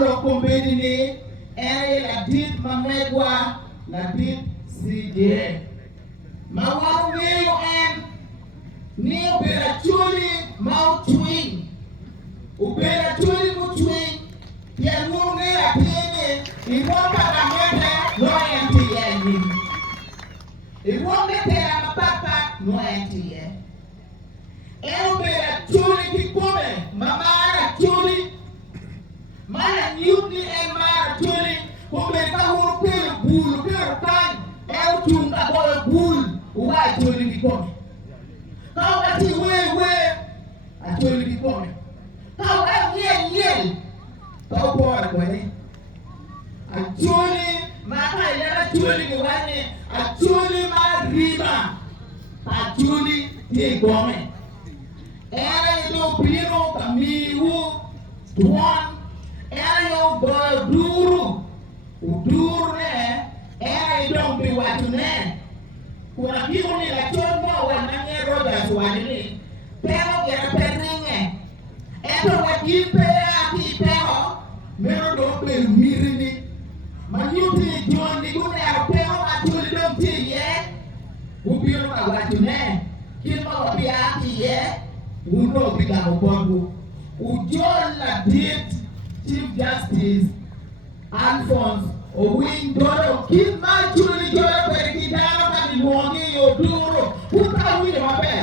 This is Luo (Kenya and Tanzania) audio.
loko mbedi ni ene Ladit mamegwa Ladit CJ. Mawaro ng'eyo en ni ubera chuli mauchwiny. Ubera chuli mauchwiny. Pianuone apini iwonka kamete no entieni. Iwonka tera mapapa no entie. Ubera chuli kikome mamara chuli. Mana nyuti en mara chuli. Ubera huru pelu bulu pelu kan. Chunga boy bulu uwa chuli kikome. Kau ati we chuli kikome. Kau yel. Kau buat apa ni? Aculi maka ia aculi kiwani, aculi marima, aculi tigome. Era itu biru kamiu tuan, era itu berduru, udurne, era itu biwatune. Kurang biru ni lacon mau warnanya roda suani ni, pero kira perningnya, itu wajib peati pero. Mero do pe mirini manyuti jondi gune apeo matuli dom tiye ubiro ka watune kilma wapiati ye uno biga bongo ujol Ladit Chief Justice Alphonse Owiny Dolo kilma chuli jolo per kidano kani mwongi yoduro uta wile mabe.